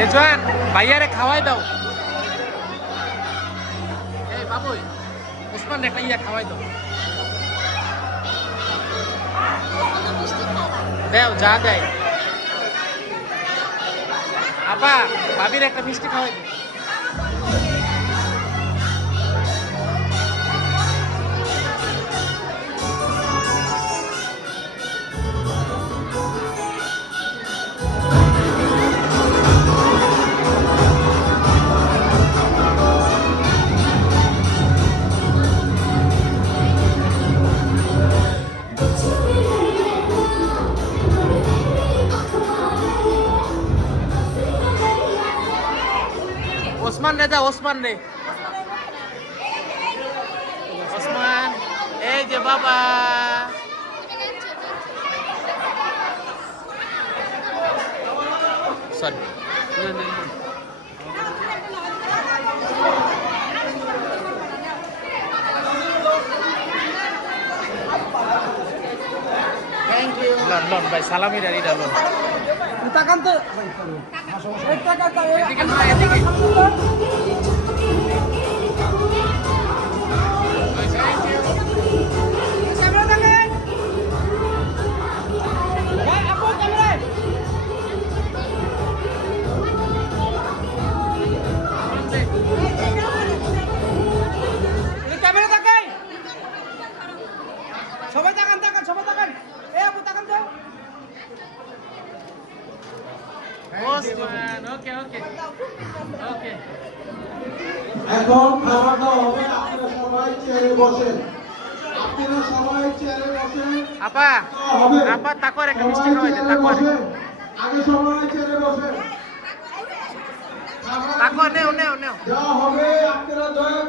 রেজওয়ান ভাইয়ারে খাওয়াই দাও। এই বাবুই ওসমান একটা ইয়া খাওয়াই দাও। দেও যা দেয়। আপা ভাবির একটা মিষ্টি খাওয়াই দাও। ওসমান রে দাও, ওসমান রে। ওসমান এই যে বাবা। Sorry thank you. লন ভাই সালামি ডালিটা লন। তাকান তো এদিকে না, এদিকে। Thank you. ক্যামেরা তাকাই সবাই তাকান তাকান সবাই তাকান এ আপু তাকান তো ওসমান ওকে ওকে ওকে। এখন খাবার দাওয়া হবে, আপনারা সবাই চেয়ারে বসেন, আপনারা সবাই চেয়ারে বসেন। আপা হবে আপা তাকর একটা মিষ্টি সবাই খাওয়াই দে। চেয়ারে তাকর বসেন, আগে সবাই চেয়ারে বসেন। তাকর নেও নেও নেও। যা হবে আপনারা দয়া